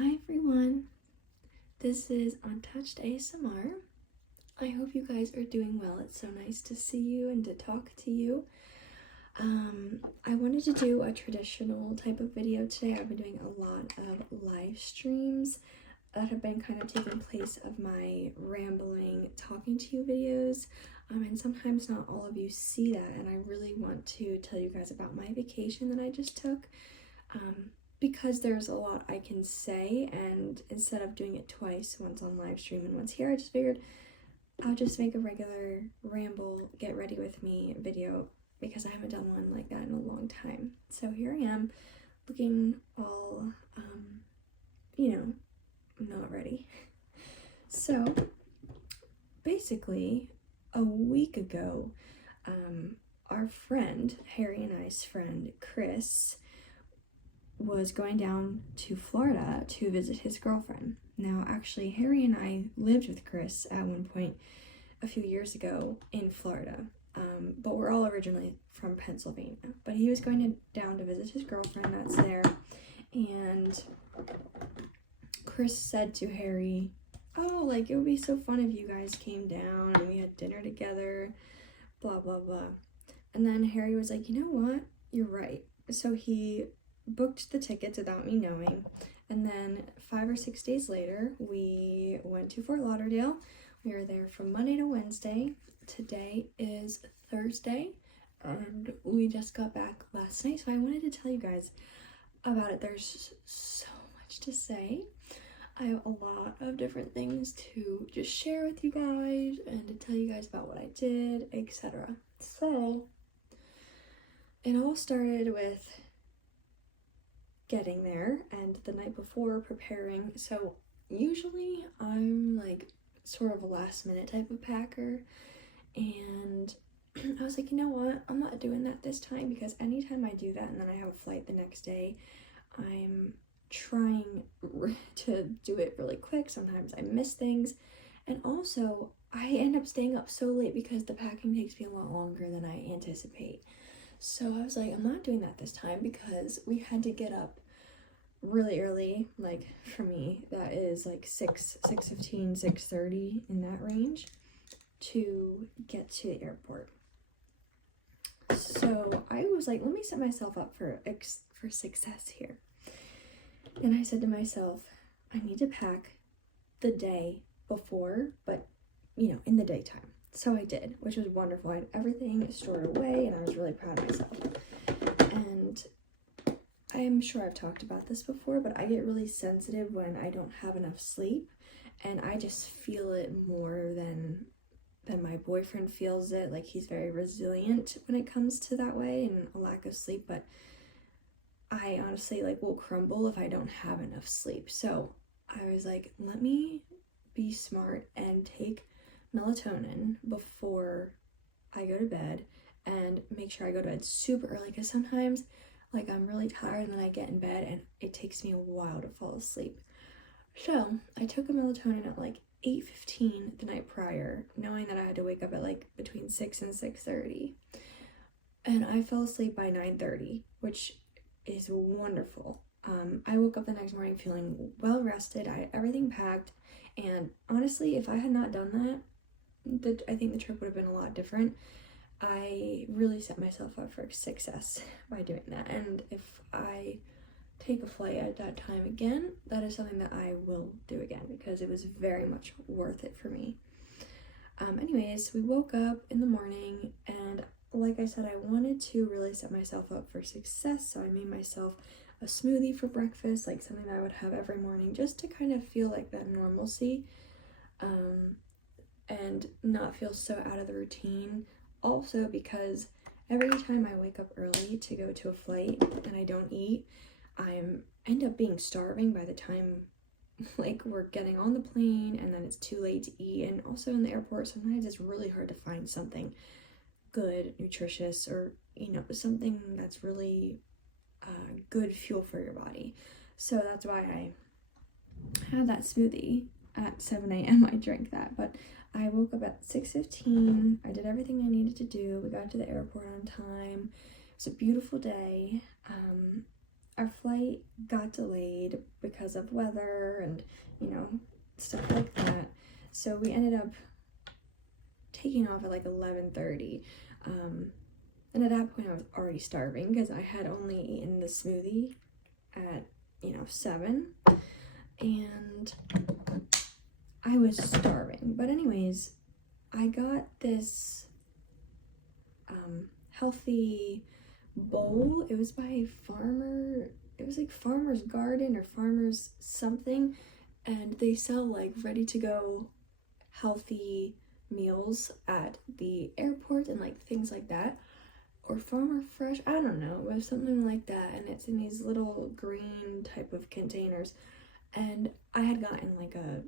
Hi everyone, this is Untouched ASMR. I hope you guys are doing well. It's so nice to see you and to talk to you. I wanted to do a traditional type of video today. I've been doing a lot of live streams that have been kind of taking place of my rambling, talking to you videos. And sometimes not all of you see that, and I really want to tell you guys about my vacation that I just took. Because there's a lot I can say, and instead of doing it twice, once on live stream and once here, I just figured I'll just make a regular ramble, get ready with me video, because I haven't done one like that in a long time. So here I am, looking all, not ready. So basically, a week ago, our friend, Harry and I's friend, Chris, was going down to Florida to visit his girlfriend. Now, actually, Harry and I lived with Chris at one point a few years ago in Florida, but we're all originally from Pennsylvania. But he was going down to visit his girlfriend that's there, and Chris said to Harry, oh, like, it would be so fun if you guys came down and we had dinner together, blah, blah, blah. And then Harry was like, you know what? You're right. So he booked the tickets without me knowing, and then 5 or 6 days later we went to Fort Lauderdale. We were there from Monday to Wednesday. Today is Thursday, and we just got back last night, so I wanted to tell you guys about it. There's so much to say. I have a lot of different things to just share with you guys and to tell you guys about what I did, etc. So it all started with getting there and the night before preparing. So usually I'm like sort of a last minute type of packer, and I was like, you know what, I'm not doing that this time, because anytime I do that and then I have a flight the next day, I'm trying to do it really quick. Sometimes I miss things, and also I end up staying up so late because the packing takes me a lot longer than I anticipate. So I was like, I'm not doing that this time, because we had to get up really early. Like, for me, that is like 6:15, 6:30, in that range, to get to the airport. So I was like, let me set myself up for success here. And I said to myself, I need to pack the day before, but in the daytime. So I did, which was wonderful. I had everything stored away, and I was really proud of myself. And I'm sure I've talked about this before, but I get really sensitive when I don't have enough sleep, and I just feel it more than my boyfriend feels it. Like, he's very resilient when it comes to that way and a lack of sleep, but I honestly will crumble if I don't have enough sleep. So I was like, let me be smart and take melatonin before I go to bed, and make sure I go to bed super early, because sometimes I'm really tired and then I get in bed and it takes me a while to fall asleep. So I took a melatonin at 8:15 the night prior, knowing that I had to wake up at between 6 and 6:30, and I fell asleep by 9:30, which is wonderful. I woke up the next morning feeling well rested. I had everything packed, and honestly, if I had not done that, I think the trip would have been a lot different. I really set myself up for success by doing that, and if I take a flight at that time again, that is something that I will do again, because it was very much worth it for me. Anyways, we woke up in the morning, and like I said, I wanted to really set myself up for success, so I made myself a smoothie for breakfast, something that I would have every morning, just to kind of feel that normalcy, and not feel so out of the routine. Also, because every time I wake up early to go to a flight and I don't eat, I end up being starving by the time we're getting on the plane, and then it's too late to eat. And also in the airport, sometimes it's really hard to find something good, nutritious, or something that's really good fuel for your body. So that's why I had that smoothie at 7 a.m. I drank that, but I woke up at 6:15. I did everything I needed to do. We got to the airport on time. It was a beautiful day. our flight got delayed because of weather and, you know, stuff like that. So we ended up taking off at like 11:30. And at that point I was already starving because I had only eaten the smoothie at, 7. And I was starving. But anyways, I got this healthy bowl. It was by Farmer, it was like Farmer's Garden or Farmer's something, and they sell like ready to go healthy meals at the airport and like things like that, or Farmer Fresh, I don't know, it was something like that, and it's in these little green type of containers. And I had gotten like a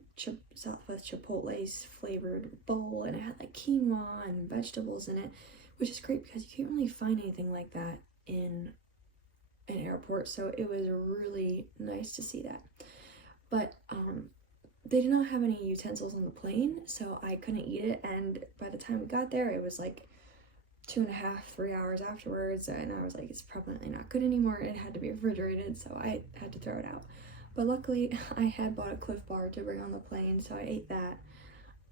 Southwest Chipotle's flavored bowl, and it had like quinoa and vegetables in it, which is great because you can't really find anything like that in an airport. So it was really nice to see that. But they did not have any utensils on the plane, so I couldn't eat it. And by the time we got there, it was like 2.5, 3 hours afterwards, and I was like, it's probably not good anymore. It had to be refrigerated, so I had to throw it out. But luckily, I had bought a Cliff Bar to bring on the plane, so I ate that,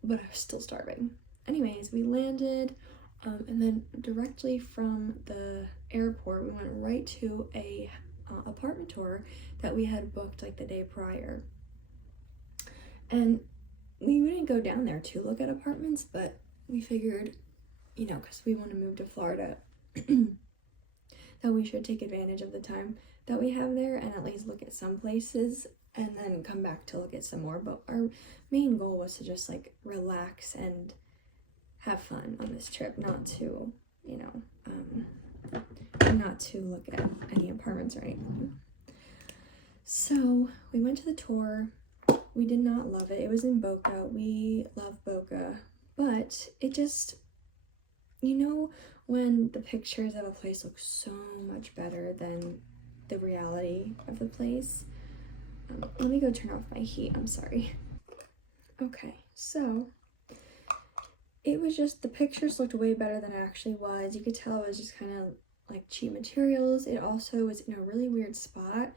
but I was still starving. Anyways, we landed, and then directly from the airport, we went right to a apartment tour that we had booked like the day prior. And we didn't go down there to look at apartments, but we figured, because we want to move to Florida, that we should take advantage of the time that we have there and at least look at some places and then come back to look at some more. But our main goal was to just like relax and have fun on this trip, not to, not to look at any apartments or anything. So we went to the tour. We did not love it. It was in Boca. We love Boca, but it just, when the pictures of a place look so much better than the reality of the place. Let me go turn off my heat. I'm sorry. Okay, so it was just, the pictures looked way better than it actually was. You could tell it was just kind of like cheap materials. It also was in a really weird spot.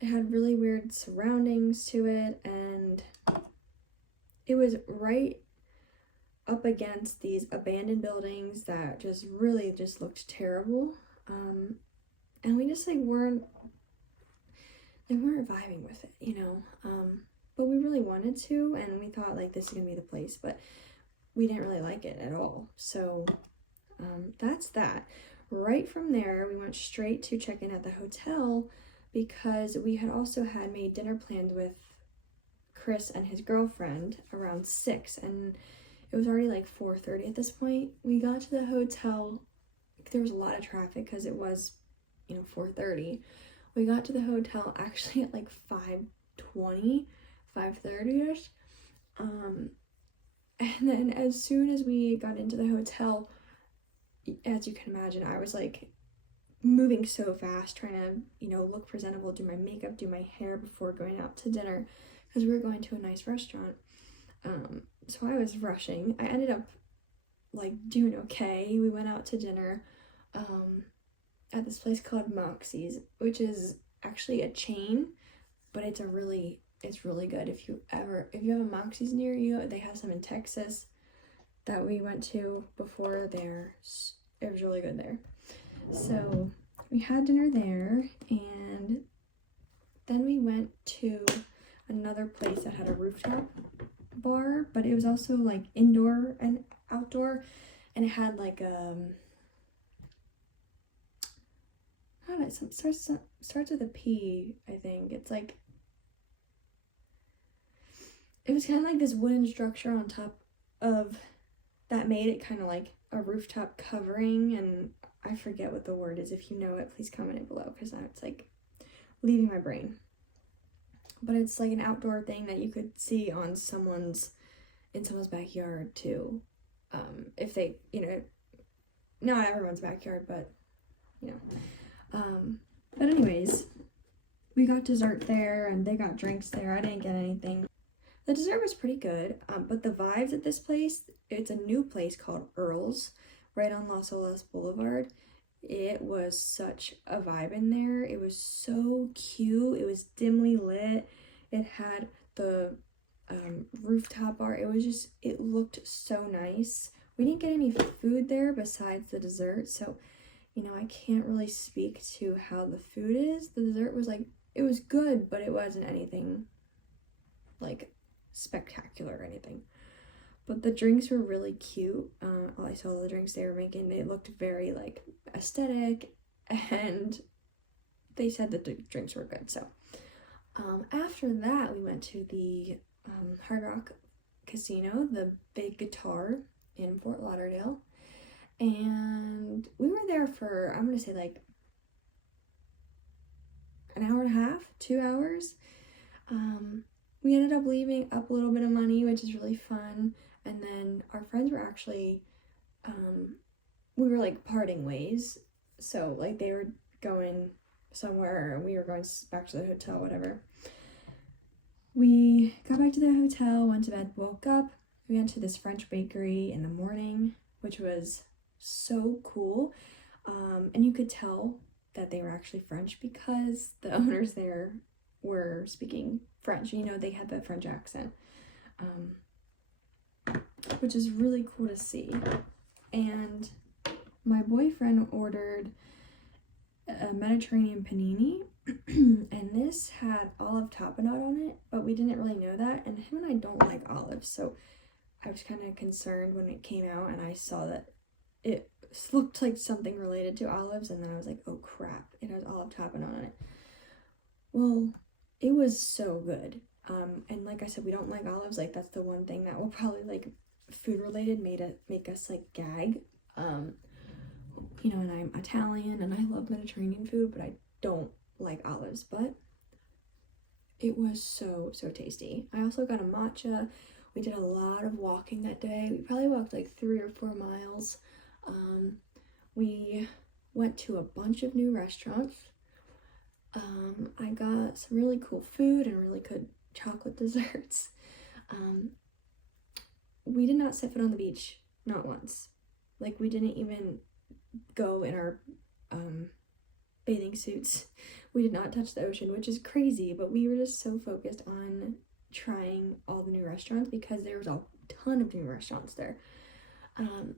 It had really weird surroundings to it, and it was right up against these abandoned buildings that just really just looked terrible. And we just weren't vibing with it, but we really wanted to, and we thought like this is gonna be the place, but we didn't really like it at all. So that's that. Right from there, we went straight to check in at the hotel because we had also had made dinner plans with Chris and his girlfriend around 6, and it was already like 4:30 at this point. We got to the hotel. There was a lot of traffic because it was 4:30. We got to the hotel actually at like 5:20, 5:30ish. And then as soon as we got into the hotel, as you can imagine, I was like moving so fast, trying to, look presentable, do my makeup, do my hair before going out to dinner because we were going to a nice restaurant. So I was rushing. I ended up like doing okay. We went out to dinner at this place called Moxie's, which is actually a chain, but it's really good. If you have a Moxie's near you, they have some in Texas that we went to before there. It was really good there. So we had dinner there, and then we went to another place that had a rooftop bar, but it was also like indoor and outdoor, and it had like starts with a P, I think. It's like, it was kind of like this wooden structure on top of that made it kind of like a rooftop covering, and I forget what the word is. If you know it, please comment it below because now it's like leaving my brain. But it's like an outdoor thing that you could see on someone's backyard too. If they, not everyone's backyard, but but anyways, we got dessert there and they got drinks there. I didn't get anything. The dessert was pretty good, but the vibes at this place, it's a new place called Earl's right on Las Olas Boulevard. It was such a vibe in there. It was so cute. It was dimly lit. It had the rooftop bar. It looked so nice. We didn't get any food there besides the dessert, so I can't really speak to how the food is. The dessert was it was good, but it wasn't anything like spectacular or anything. But the drinks were really cute. I saw the drinks they were making. They looked very aesthetic, and they said that the drinks were good. So after that, we went to the Hard Rock Casino, the big guitar in Fort Lauderdale, and we were there for, I'm gonna say an hour and a half, 2 hours. We ended up leaving up a little bit of money, which is really fun. And then our friends were actually, we were parting ways. So they were going somewhere and we were going back to the hotel, whatever. We got back to the hotel, went to bed, woke up. We went to this French bakery in the morning, which was so cool. And you could tell that they were actually French because the owners there were speaking French. They had the French accent, which is really cool to see. And my boyfriend ordered a Mediterranean panini, and this had olive tapenade on it, but we didn't really know that, and him and I don't like olives, so I was kind of concerned when it came out and I saw that it looked like something related to olives, and then I was like, oh crap, it has olive tapenade on it. Well, it was so good. And like I said, we don't like olives. That's the one thing that will probably food related make us gag. And I'm Italian and I love Mediterranean food, but I don't like olives. But it was so tasty. I also got a matcha. We did a lot of walking that day. We probably walked 3 or 4 miles. We went to a bunch of new restaurants. I got some really cool food and really good chocolate desserts. We did not set foot on the beach, not once. We didn't even go in our bathing suits. We did not touch the ocean, which is crazy, but we were just so focused on trying all the new restaurants because there was a ton of new restaurants there.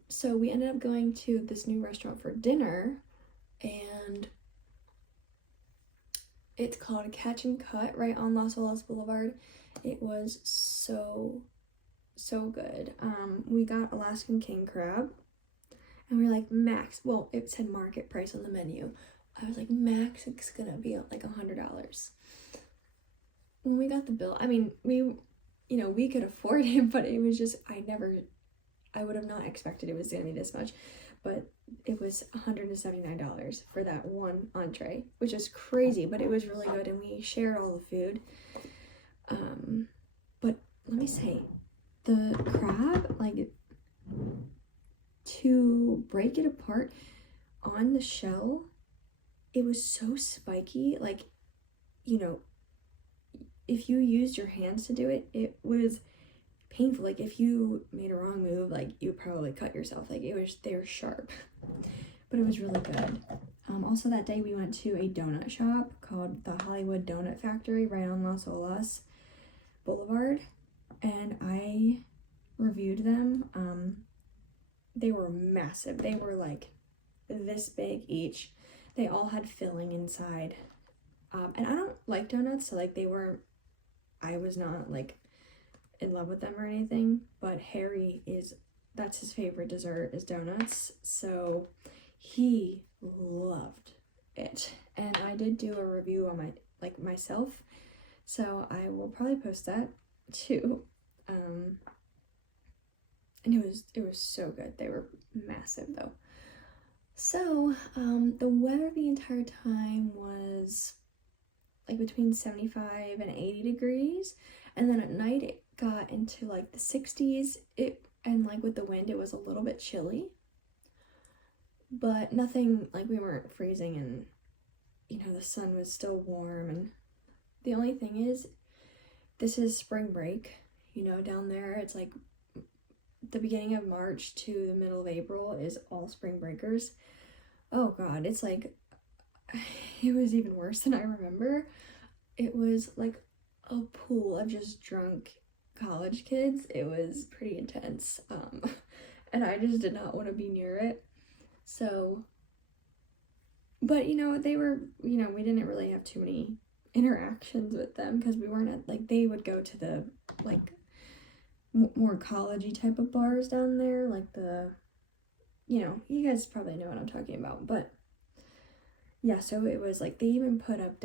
So we ended up going to this new restaurant for dinner, and it's called Catch and Cut right on Las Olas Boulevard. It was so good. We got Alaskan king crab, and we were max. Well, it said market price on the menu. I was max, it's gonna be $100. When we got the bill, I mean, we could afford it, but it was just, I would have not expected it was gonna be this much. But it was $179 for that one entree, which is crazy, but it was really good, and we shared all the food. But let me say, the crab, to break it apart on the shell, it was so spiky. If you used your hands to do it, it was painful. If you made a wrong move, you would probably cut yourself. They were sharp, but it was really good. Also that day we went to a donut shop called the Hollywood Donut Factory right on Las Olas Boulevard, and I reviewed them. They were massive. They were this big each. They all had filling inside, and I don't like donuts, so I was not in love with them or anything, but Harry that's his favorite dessert is donuts, so he loved it. And I did do a review on myself, so I will probably post that too. And it was so good. They were massive though. So the weather the entire time was between 75 and 80 degrees, and then at night it got into the 60s. And with the wind, it was a little bit chilly, but nothing we weren't freezing, and the sun was still warm. And the only thing is, this is spring break, down there. It's the beginning of March to the middle of April is all spring breakers. oh God, it's like, it was even worse than I remember. It was like a pool of just drunk college kids. It was pretty intense. And I just did not want to be near it. So, but they were, we didn't really have too many interactions with them because we weren't at, like, they would go to the, like, more college-y type of bars down there, like the, you guys probably know what I'm talking about, but yeah, so it was like they even put up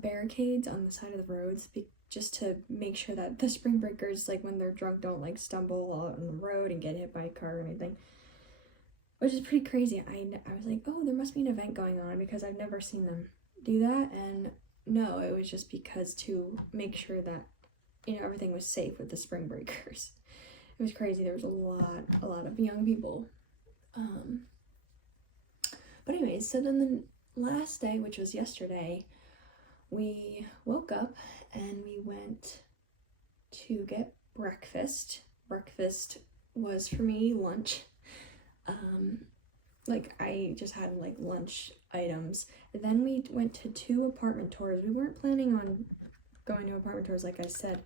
barricades on the side of the roads just to make sure that the spring breakers, like when they're drunk, don't like stumble on the road and get hit by a car or anything, which is pretty crazy. I was like, oh, there must be an event going on because I've never seen them do that, and no, it was just because to make sure that everything was safe with the spring breakers. It was crazy. There was a lot of young people. But anyways, so then the last day, which was yesterday, we woke up and we went to get breakfast. Breakfast was for me lunch. Like I just had like lunch items. And then we went to 2 apartment tours. We weren't planning on going to apartment tours, like I said,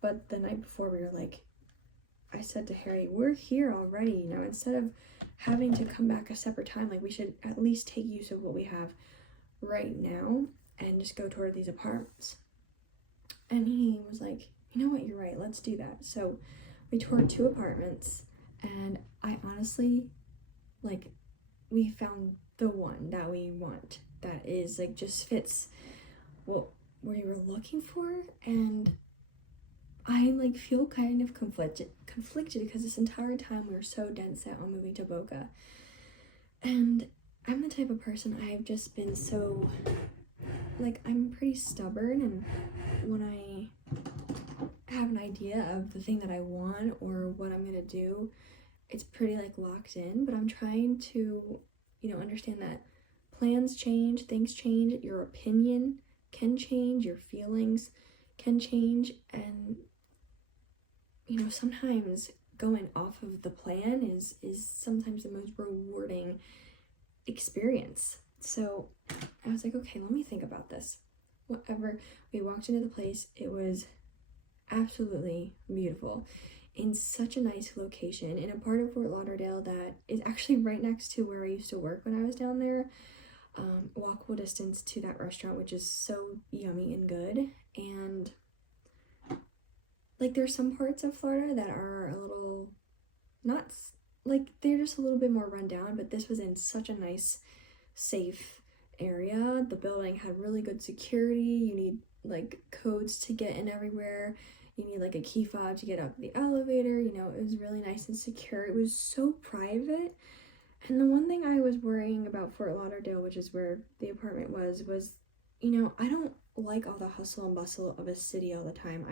but the night before we were like, I said to Harry, we're here already, instead of having to come back a separate time, like we should at least take use of what we have right now and just go toward these apartments. And he was like, you know what, you're right, let's do that. So we toured 2 apartments, and I honestly, like, we found the one that we want, that is like just fits what we were looking for. And I like feel kind of conflicted because this entire time we were so dead set on moving to Boca. And I'm the type of person, I've just been so, like, I'm pretty stubborn, and when I have an idea of the thing that I want or what I'm gonna do, it's pretty like locked in. But I'm trying to, understand that plans change, things change, your opinion can change, your feelings can change, and sometimes going off of the plan is sometimes the most rewarding experience. So I was like, okay, let me think about this. Whatever. We walked into the place, it was absolutely beautiful, in such a nice location, in a part of Fort Lauderdale that is actually right next to where I used to work when I was down there. Walkable distance to that restaurant, which is so yummy and good. And like there's some parts of Florida that are a little not, like, they're just a little bit more run down, but this was in such a nice, safe area. The building had really good security. You need like codes to get in everywhere. You need like a key fob to get up the elevator. It was really nice and secure. It was so private. And the one thing I was worrying about Fort Lauderdale, which is where the apartment was I don't like all the hustle and bustle of a city all the time.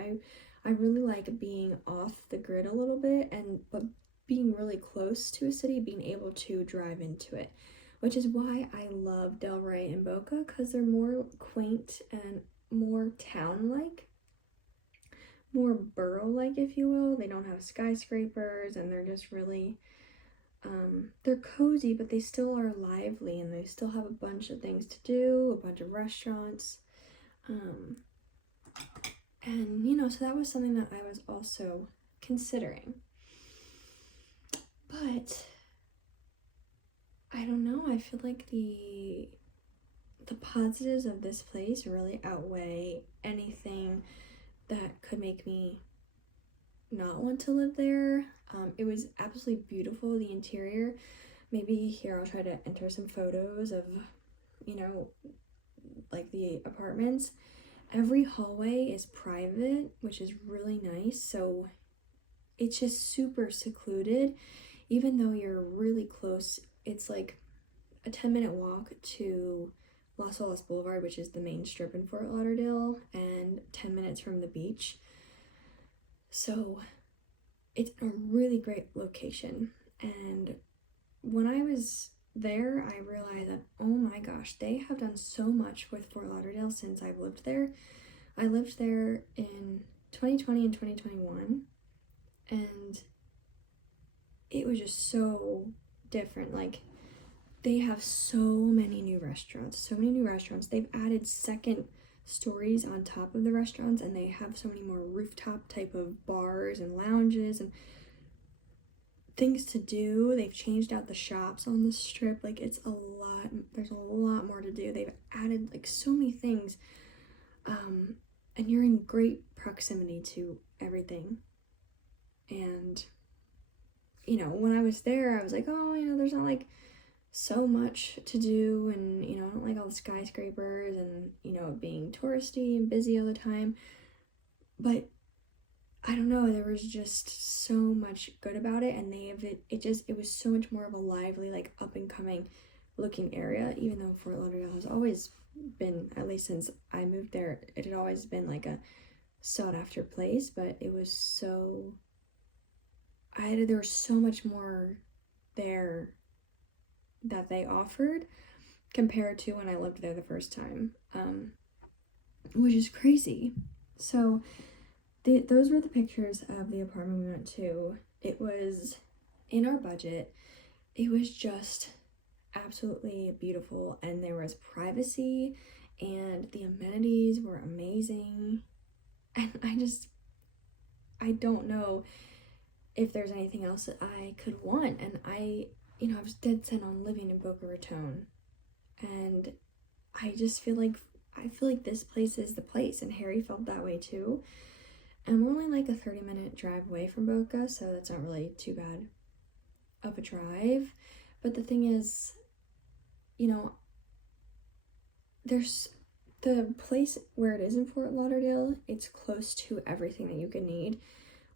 I really like being off the grid a little bit, but being really close to a city, being able to drive into it, which is why I love Delray and Boca, because they're more quaint and more town-like, more borough-like, if you will. They don't have skyscrapers, and they're just really, they're cozy, but they still are lively, and they still have a bunch of things to do, a bunch of restaurants, and so that was something that I was also considering. But I don't know, I feel like the positives of this place really outweigh anything that could make me not want to live there. It was absolutely beautiful, the interior. Maybe here I'll try to enter some photos of, like the apartments. Every hallway is private, which is really nice. So it's just super secluded. Even though you're really close, it's like a 10-minute walk to Las Olas Boulevard, which is the main strip in Fort Lauderdale, and 10 minutes from the beach. So it's a really great location. And when I was there, I realized that, oh my gosh, they have done so much with Fort Lauderdale since I've lived there. I lived there in 2020 and 2021, and it was just so different. Like, they have so many new restaurants. They've added second stories on top of the restaurants, and they have so many more rooftop type of bars and lounges and things to do. They've changed out the shops on the strip. Like, it's a lot. There's a lot more to do. They've added like so many things, and you're in great proximity to everything. And you know, when I was there, I was like, oh, you know, there's not like so much to do, and you know, I don't like all the skyscrapers and, you know, being touristy and busy all the time. But I don't know, there was just so much good about it, and it was so much more of a lively, like, up and coming looking area, even though Fort Lauderdale has always been, at least since I moved there, it had always been like a sought after place. But it was so, there was so much more there that they offered compared to when I lived there the first time, which is crazy. So those were the pictures of the apartment we went to. It was in our budget. It was just absolutely beautiful, and there was privacy, and the amenities were amazing. And I don't know if there's anything else that I could want. And I was dead set on living in Boca Raton, and I feel like this place is the place, and Harry felt that way too. And we're only like a 30-minute drive away from Boca, so that's not really too bad of a drive. But the thing is, you know, there's the place where it is in Fort Lauderdale, it's close to everything that you could need.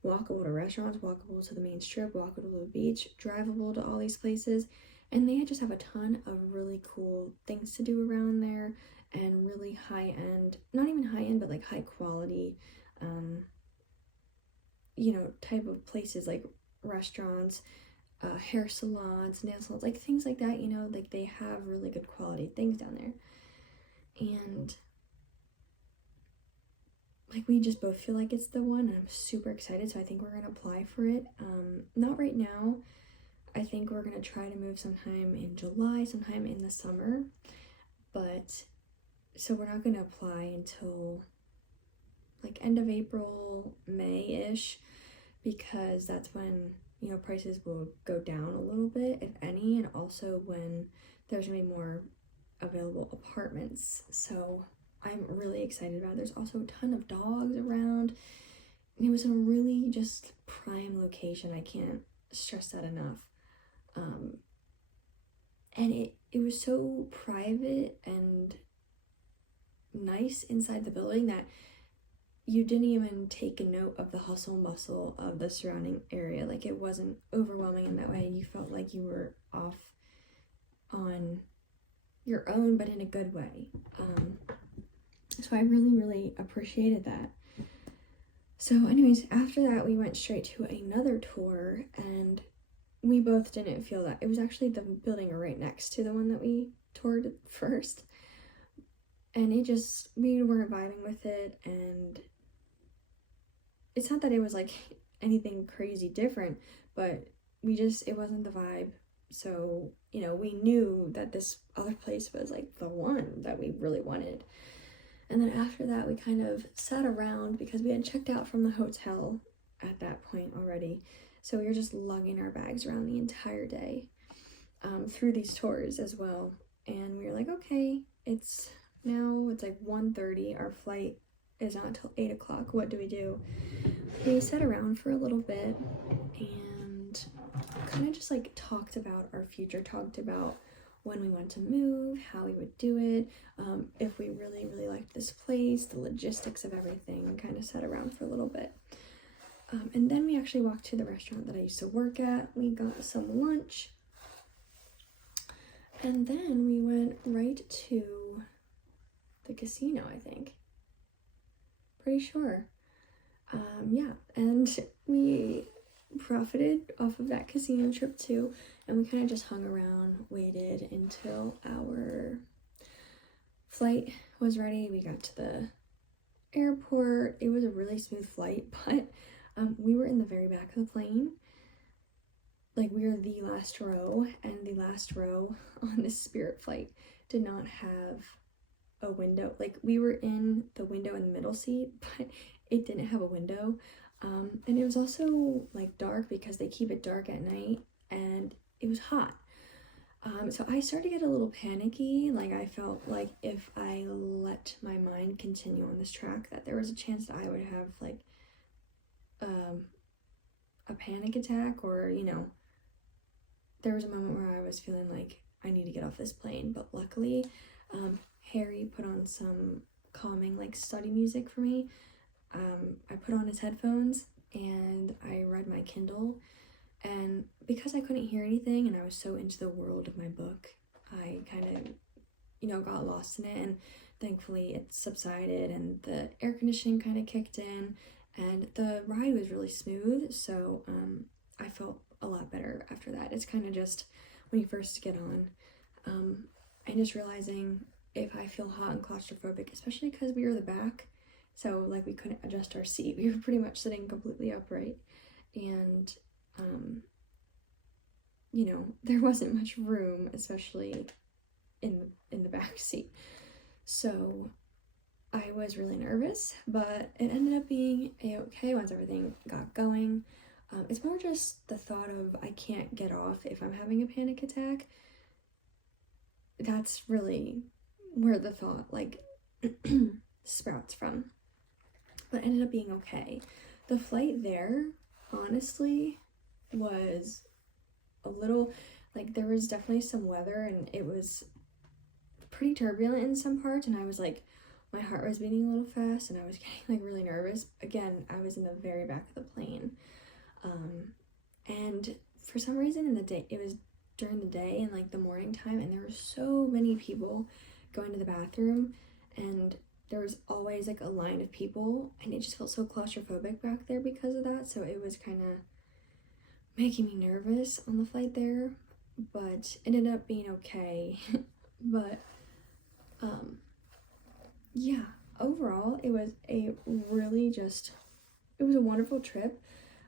Walkable to restaurants, walkable to the main strip, walkable to the beach, drivable to all these places. And they just have a ton of really cool things to do around there, and really high-end, not even high-end, but like high quality, you know, type of places, like restaurants, hair salons, nail salons, like things like that, you know, like they have really good quality things down there. And like, we just both feel like it's the one, and I'm super excited, so I think we're gonna apply for it. Not right now. I think we're gonna try to move sometime in July, sometime in the summer. But so we're not gonna apply until like end of April, May-ish, because that's when, you know, prices will go down a little bit, if any, and also when there's gonna be more available apartments. So I'm really excited about it. There's also a ton of dogs around. It was in a really just prime location. I can't stress that enough. And it was so private and nice inside the building that you didn't even take a note of the hustle and bustle of the surrounding area. Like, it wasn't overwhelming in that way. You felt like you were off on your own, but in a good way. So I really, really appreciated that. So anyways, after that, we went straight to another tour, and we both didn't feel that. It was actually the building right next to the one that we toured first. And we weren't vibing with it, and it's not that it was like anything crazy different, but it wasn't the vibe. So, you know, we knew that this other place was like the one that we really wanted. And then after that, we kind of sat around because we had checked out from the hotel at that point already. So we were just lugging our bags around the entire day, through these tours as well. And we were like, okay, it's like 1:30. Our flight is not until 8 o'clock. What do we do? We sat around for a little bit and kind of just like talked about our future, talked about when we want to move, how we would do it, if we really, really liked this place, the logistics of everything, kind of sat around for a little bit. And then we actually walked to the restaurant that I used to work at. We got some lunch. And then we went right to the casino, I think. Pretty sure. Yeah, and we profited off of that casino trip too, and we kind of just hung around, waited until our flight was ready. We got to the airport. It was a really smooth flight, but we were in the very back of the plane, like we were the last row, and the last row on this Spirit flight did not have a window. Like we were in the window in the middle seat, but it didn't have a window. And it was also like dark because they keep it dark at night, and it was hot. So I started to get a little panicky. Like I felt like if I let my mind continue on this track, that there was a chance that I would have like a panic attack, or there was a moment where I was feeling like I need to get off this plane. But luckily, Harry put on some calming like study music for me. I put on his headphones and I read my Kindle, and because I couldn't hear anything and I was so into the world of my book, I kind of got lost in it, and thankfully it subsided and the air conditioning kind of kicked in and the ride was really smooth. So I felt a lot better after that. It's kind of just when you first get on, and just realizing if I feel hot and claustrophobic, especially because we were the back, so like we couldn't adjust our seat. We were pretty much sitting completely upright, and there wasn't much room, especially in the back seat. So I was really nervous, but it ended up being a-okay once everything got going. It's more just the thought of I can't get off if I'm having a panic attack. That's really where the thought like sprouts from. But it ended up being okay. The flight there, honestly, was a little, like, there was definitely some weather and it was pretty turbulent in some parts, and I was like, my heart was beating a little fast and I was getting like really nervous. Again, I was in the very back of the plane. And for some reason in the day, it was during the day and like the morning time, and there were so many people going to the bathroom, and there was always like a line of people, and it just felt so claustrophobic back there because of that. So it was kind of making me nervous on the flight there, but it ended up being okay. But yeah, overall it was a wonderful trip.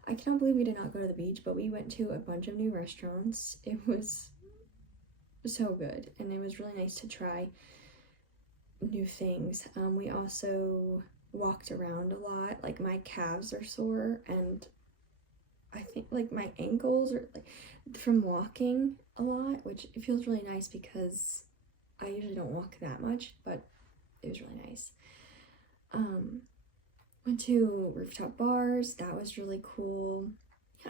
I cannot believe we did not go to the beach, but we went to a bunch of new restaurants. It was so good, and it was really nice to try new things. We also walked around a lot. Like my calves are sore, and I think like my ankles are like from walking a lot, which it feels really nice because I usually don't walk that much, but it was really nice. Went to rooftop bars. That was really cool.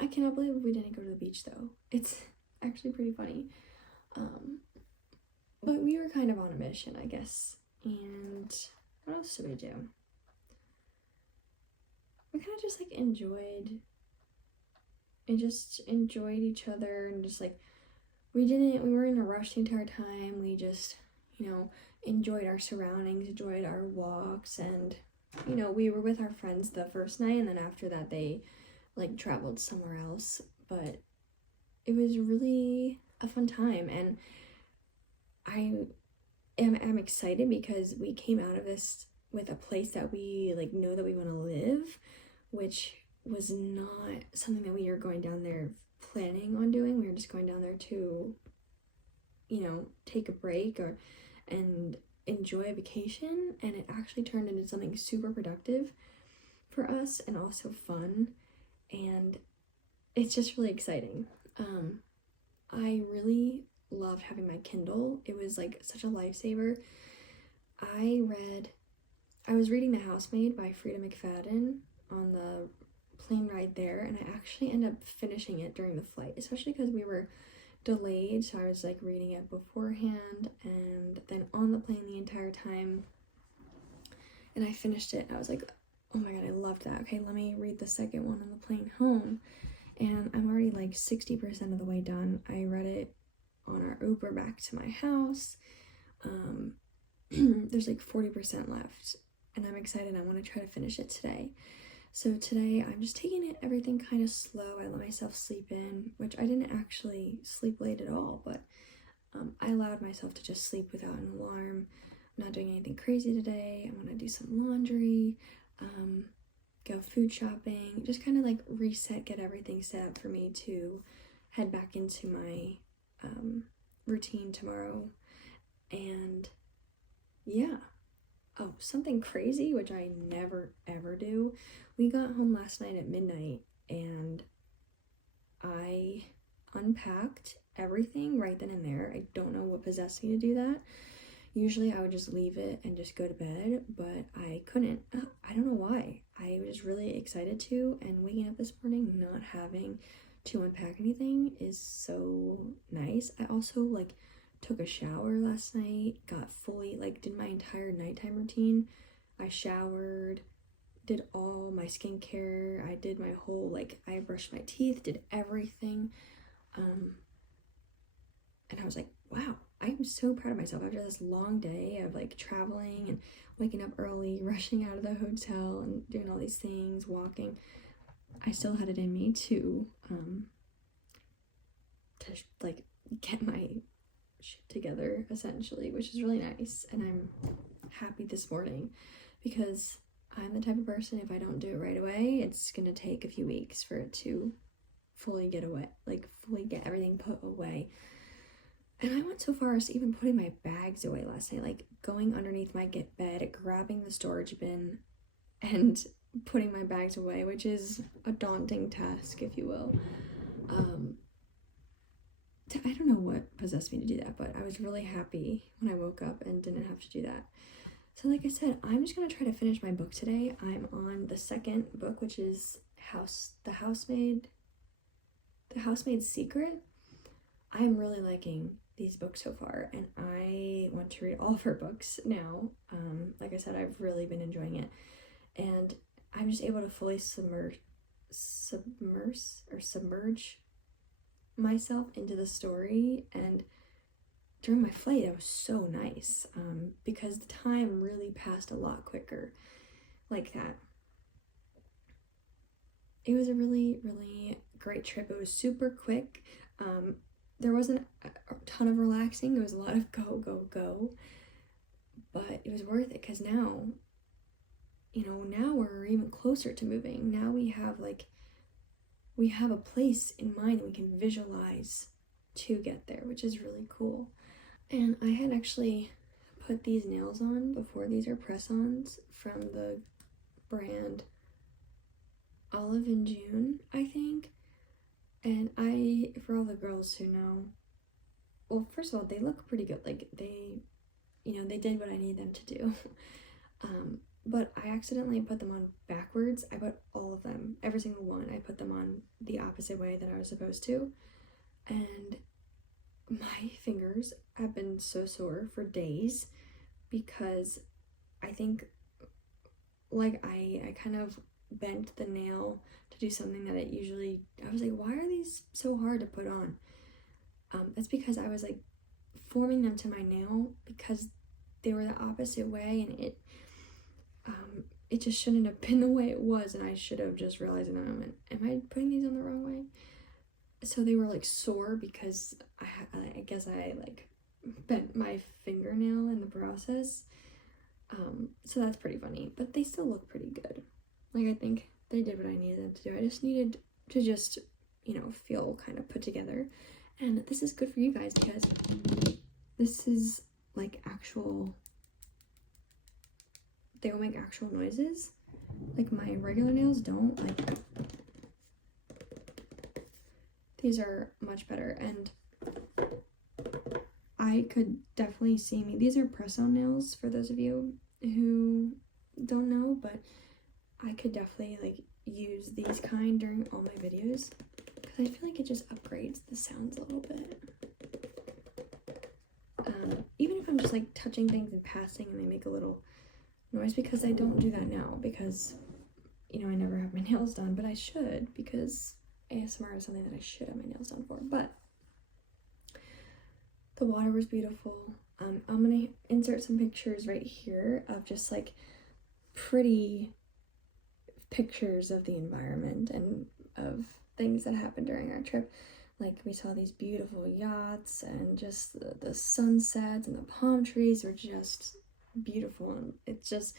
I cannot believe we didn't go to the beach though. It's actually pretty funny. But we were kind of on a mission, I guess. And what else did we do? We kind of just like enjoyed each other, and just like we weren't in a rush the entire time. We just, enjoyed our surroundings, enjoyed our walks, and we were with our friends the first night, and then after that they like traveled somewhere else. But it was really a fun time, and I'm excited because we came out of this with a place that we like know that we want to live, which was not something that we were going down there planning on doing. We were just going down there to take a break and enjoy a vacation, and it actually turned into something super productive for us and also fun, and it's just really exciting. I really loved having my Kindle. It was like such a lifesaver. I was reading The Housemaid by Frida McFadden on the plane ride there, and I actually ended up finishing it during the flight, especially because we were delayed, so I was like reading it beforehand and then on the plane the entire time, and I finished it. I was like, oh my god, I loved that. Okay, let me read the second one on the plane home, and I'm already like 60% of the way done. I read it on our Uber back to my house. There's like 40% left, and I'm excited. I want to try to finish it today. So today I'm just taking everything kind of slow. I let myself sleep in, which I didn't actually sleep late at all, but I allowed myself to just sleep without an alarm. I'm not doing anything crazy today. I'm gonna do some laundry, go food shopping, just kind of like reset, get everything set up for me to head back into my routine tomorrow. And yeah. Oh, something crazy, which I never ever do. We got home last night at midnight and I unpacked everything right then and there. I don't know what possessed me to do that. Usually I would just leave it and just go to bed, but I couldn't. I don't know why. I was really excited to, and waking up this morning not having to unpack anything is so nice. I also like took a shower last night, got fully like did my entire nighttime routine. I showered, did all my skincare. I did my whole like I brushed my teeth, did everything. And I was like, wow, I'm so proud of myself after this long day of like traveling and waking up early, rushing out of the hotel and doing all these things, walking. I still had it in me to like get my shit together essentially, which is really nice. And I'm happy this morning because I'm the type of person, if I don't do it right away, it's gonna take a few weeks for it to fully get away, like fully get everything put away. And I went so far as even putting my bags away last night, like going underneath my bed, grabbing the storage bin, and putting my bags away, which is a daunting task, if you will. I don't know what possessed me to do that, but I was really happy when I woke up and didn't have to do that. So like I said, I'm just going to try to finish my book today. I'm on the second book, which is The Housemaid's Secret. I'm really liking these books so far, and I want to read all of her books now. Like I said, I've really been enjoying it, and I'm just able to fully submerge myself into the story. And during my flight, it was so nice because the time really passed a lot quicker like that. It was a really, really great trip. It was super quick. There wasn't a ton of relaxing. It was a lot of go, go, go. But it was worth it because now we're even closer to moving. Now we have a place in mind we can visualize to get there, which is really cool. And I had actually put these nails on before. These are press-ons from the brand Olive and June, I think. And for all the girls who know, well, first of all, they look pretty good. Like they did what I needed them to do. But I accidentally put them on backwards. I put all of them, every single one, I put them on the opposite way that I was supposed to. And my fingers have been so sore for days because I think like I kind of bent the nail to do something that I was like, why are these so hard to put on? It's because I was like forming them to my nail because they were the opposite way, and it just shouldn't have been the way it was, and I should have just realized in that moment, am I putting these on the wrong way? So they were like sore because I guess I like bent my fingernail in the process. So that's pretty funny, but they still look pretty good. Like I think they did what I needed them to do. I just needed to feel kind of put together. And this is good for you guys because this is like they will make actual noises. Like my regular nails don't. Like these are much better, and I could definitely see me. These are press-on nails for those of you who don't know, but I could definitely like use these kind during all my videos because I feel like it just upgrades the sounds a little bit. Even if I'm just like touching things and passing and they make a little noise, because I don't do that now because I never have my nails done, but I should, because ASMR is something that I should have my nails done for. But the water was beautiful. I'm gonna insert some pictures right here of just like pretty pictures of the environment and of things that happened during our trip. Like we saw these beautiful yachts, and just the sunsets and the palm trees were just beautiful. And it's just,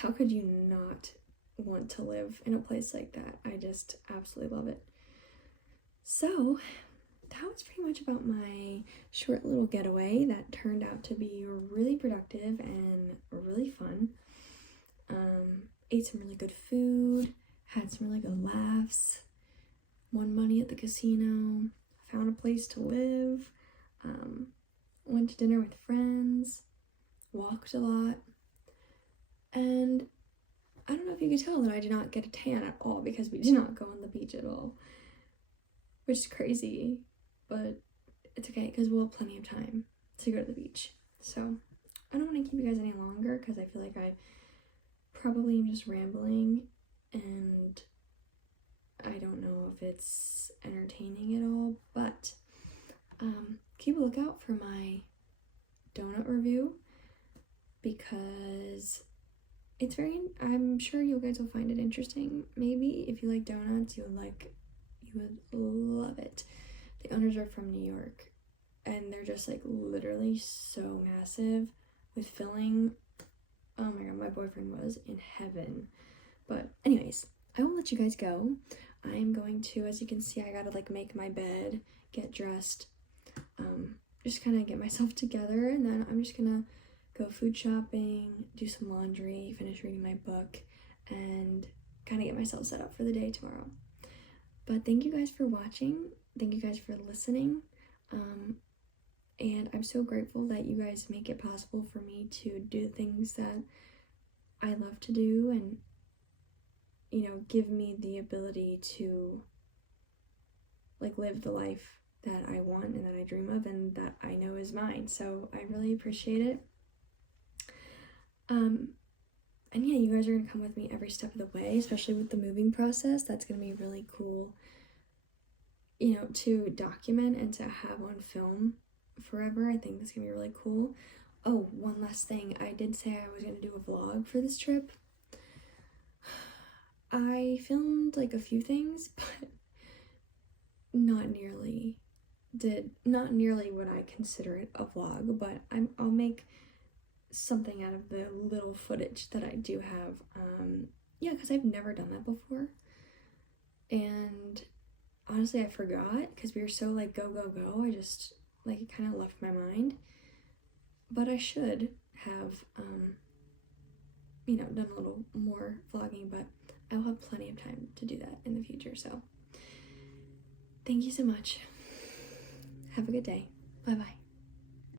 how could you not want to live in a place like that? I just absolutely love it. So that was pretty much about my short little getaway that turned out to be really productive and really fun. Ate some really good food, had some really good laughs, won money at the casino, found a place to live, went to dinner with friends, walked a lot, and I don't know if you could tell that I did not get a tan at all because we did not go on the beach at all, which is crazy, but it's okay because we'll have plenty of time to go to the beach. So I don't want to keep you guys any longer because I feel like I probably am just rambling and I don't know if it's entertaining at all, but keep a lookout for my donut review because it's I'm sure you guys will find it interesting. Maybe if you like donuts, you would love it. The owners are from New York and they're just like literally so massive with filling. Oh my god, my boyfriend was in heaven. But anyways, I will let you guys go. I am going to, as you can see, I gotta like make my bed, get dressed, just kind of get myself together, and then I'm just gonna go food shopping, do some laundry, finish reading my book, and kind of get myself set up for the day tomorrow. But thank you guys for watching. Thank you guys for listening. And I'm so grateful that you guys make it possible for me to do things that I love to do and, you know, give me the ability to like live the life that I want and that I dream of and that I know is mine. So I really appreciate it. And yeah, you guys are gonna come with me every step of the way, especially with the moving process. That's gonna be really cool, you know, to document and to have on film forever. I think that's gonna be really cool. Oh, one last thing. I did say I was gonna do a vlog for this trip. I filmed like a few things, but not nearly what I consider it a vlog, but I'll make something out of the little footage that I do have. Yeah, because I've never done that before. And honestly, I forgot because we were so like go, go, go. I just like it kind of left my mind. But I should have, you know, done a little more vlogging, but I'll have plenty of time to do that in the future. So thank you so much. Have a good day. Bye-bye.